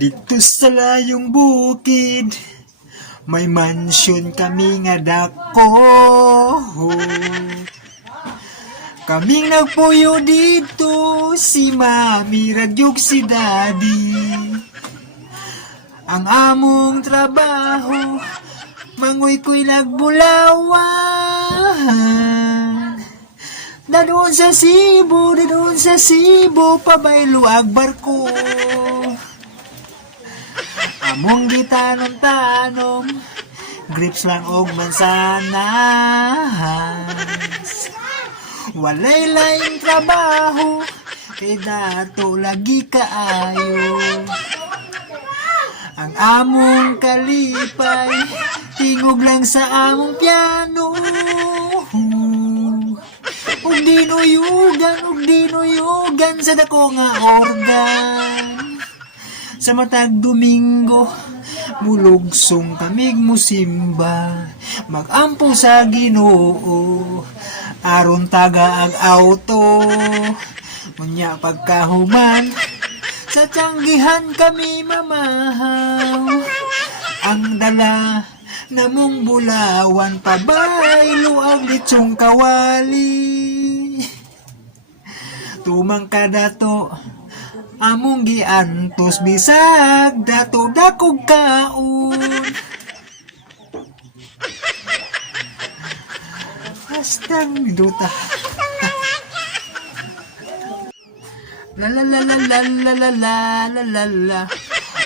Dito sa layong bukid, may mansyon kami nga dako. Kaming nagpuyo dito, si mami ragyog si daddy. Ang among trabaho, mangoy-koy nagbulawan. Dadoon sa Cebu, pabaylo ag barko. Among gitanom-tanom, grapes lang og mansanas. Walay laing trabaho, kay dato lagi kaayo. Ang among kalipay, tingog lang sa among piano. Ug dinuyugan sa dako nga organ. Sa matag Domingo, mulugsong kamig musimba, magampo sa Ginoo, aron taga ang auto. Unya pagkahuman, sa tiyanggihan kami mamahaw. Ang dala namong bulawan, pabaylo ang litsong kawali. Tumang kadato, among giantos bisag dato dakog kaon. Hastang duta. La la la la la la la la la la la.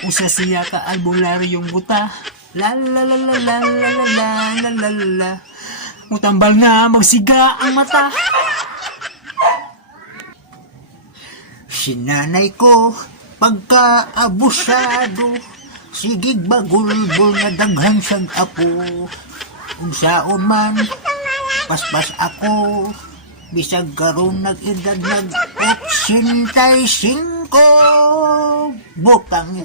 Usa siya ka albularyong buta. La la la la la la la la la la la. Mutambal nga magsiga ang mata. Sinanay ko pagka-abusado, sigig bagulbol nga daghang siyang apo. Unsaon man, paspas ako, bisag karon nag-edad nag-85, butang.